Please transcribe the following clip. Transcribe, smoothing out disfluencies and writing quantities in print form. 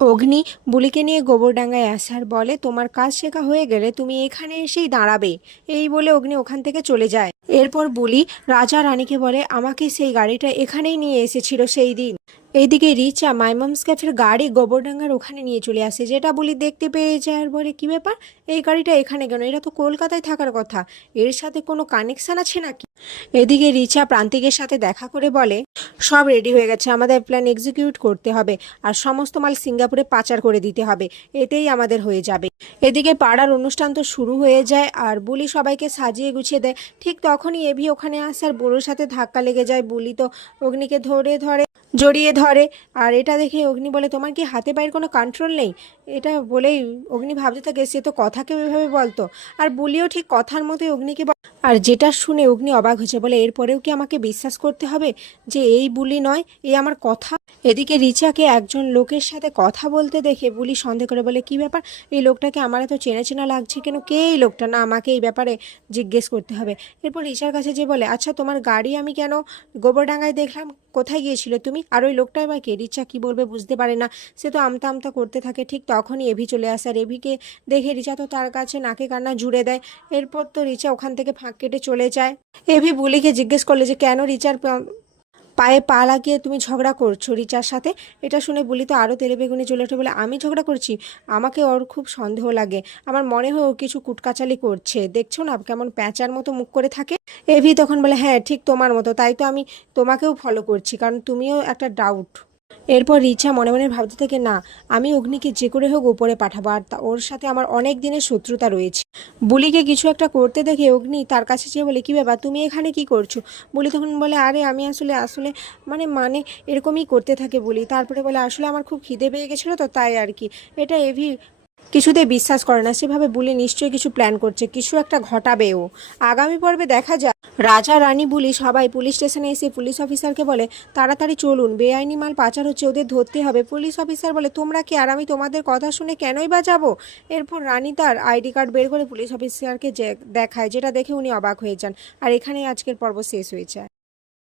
অগ্নি বুলিকে নিয়ে গোবরডাঙ্গায় আসে আর বলে তোমার কাজ শেখা হয়ে গেলে তুমি এখানে এসেই দাঁড়াবে। এই বলে অগ্নি ওখান থেকে চলে যায়। এরপর বুলি রাজা রানীকে বলে আমাকে সেই গাড়িটা এখানেই নিয়ে এসেছিল সেই দিন। এইদিকে রিচা মাইমমস ক্যাফের গাড়ি গোবরডাঙ্গার ওখানে নিয়ে চলে আসে, যেটা বুলি দেখতে পেয়ে যায় আর বলে কি ব্যাপার, এই গাড়িটা এখানে কেন, এটা তো কলকাতায় থাকার কথা, এর সাথে কোনো কানেকশন আছে নাকি। এদিকে রিচা প্রান্তিকের সাথে দেখা করে বলে সব রেডি হয়ে গেছে, আমাদের প্ল্যান এক্সিকিউট করতে হবে আর সমস্ত মাল সিঙ্গাপুরে পাচার করে দিতে হবে, এতেই আমাদের হয়ে যাবে। এদিকে পাড়ার অনুষ্ঠান তো শুরু হয়ে যায় আর বুলি সবাইকে সাজিয়ে গুছিয়ে দেয়। ঠিক তখনই এভি ওখানে আসে আর বুড়োর সাথে ধাক্কা লেগে যায়। বুলি তো অগ্নিকে জড়িয়ে ধরে আর এটা দেখে অগ্নি বলে তোমার কি হাতে পায়ের কোনো কন্ট্রোল নেই। এটা বলেই অগ্নি ভাবতে থাকে সে তো কথাকে ওইভাবে বলতো, আর বলিও ঠিক কথার মতোই অগ্নিকে আর যেটা শুনে অগ্নি অবাক হয়েছে, বলে এরপরেও কি আমাকে বিশ্বাস করতে হবে যে এই বুলি নয়, এই আমার কথা। এদিকে রিচাকে একজন লোকের সাথে কথা বলতে দেখে বুলি সন্দেহ করে বলে কি ব্যাপার, এই লোকটাকে আমার এত চেনা চেনা লাগছে কেন, কে এই লোকটা, না আমাকে এই ব্যাপারে জিজ্ঞেস করতে হবে। এরপর রিচার কাছে যে বলে আচ্ছা তোমার গাড়ি আমি কেন গোবরডাঙ্গায় দেখলাম, কোথায় গিয়েছিলে তুমি, আর ওই লোকটাই বা কে। রিচা কি বলবে বুঝতে পারে না, সে তো আমতা আমতা করতে থাকে। ঠিক তখনই এভি চলে আসে আর এভিকে দেখে রিচা তো তার কাছে নাকে কান্না জুড়ে দেয়। এরপর তো রিচা ওখান থেকে ফাঁক কেটে চলে যায়। এভি বুলিকে জিজ্ঞেস করলে যে কেন রিচার পায়ে পা লাগিয়ে তুমি ঝগড়া করছো রিচার সাথে। এটা শুনে বুলি তো আরও তেলে বেগুনে চলে ওঠে, বলে আমি ঝগড়া করছি, আমাকে ওর খুব সন্দেহ লাগে, আমার মনে হয় ও কিছু কুটকাচালি করছে, দেখছো না কেমন প্যাঁচার মতো মুখ করে থাকে। এভি তখন বলে হ্যাঁ ঠিক তোমার মতো, তাই তো আমি তোমাকেও ফলো করছি, কারণ তুমিও একটা ডাউট। এরপর রিচা মনে মনে ভাবতে থাকে না, আমি অগ্নিকে যে করে হোক উপরে পাঠাবো, আর ওর সাথে আমার অনেক দিনের শত্রুতা রয়েছে। বুলিকে কিছু একটা করতে দেখে অগ্নি তার কাছে যেয়ে বলে কি ব্যাপার তুমি এখানে কি করছো। বুলি তখন বলে আরে আমি আসলে আসলে মানে মানে এরকমই করতে থাকে বলি। তারপরে বলে আসলে আমার খুব খিদে পেয়ে গেছিলো তো তাই আর কি। এটা এভি কিছুতেই বিশ্বাস করে না, সেভাবে বুলি নিশ্চয়ই কিছু প্ল্যান করছে, কিছু একটা ঘটাবে ও। আগামী পর্বে দেখা যায় রাজা রানী বুলি সবাই পুলিশ স্টেশনে এসে পুলিশ অফিসারকে বলে তাড়াতাড়ি চলুন, বেআইনি মাল পাচার হচ্ছে, ওদের ধরতে হবে। পুলিশ অফিসার বলে তোমরা কি, আর আমি তোমাদের কথা শুনে কেনই বা যাবো। এরপর রানী তার আইডি কার্ড বের করে পুলিশ অফিসারকে দেখায়, যেটা দেখে উনি অবাক হয়ে যান। আর এখানেই আজকের পর্ব শেষ হয়ে যায়।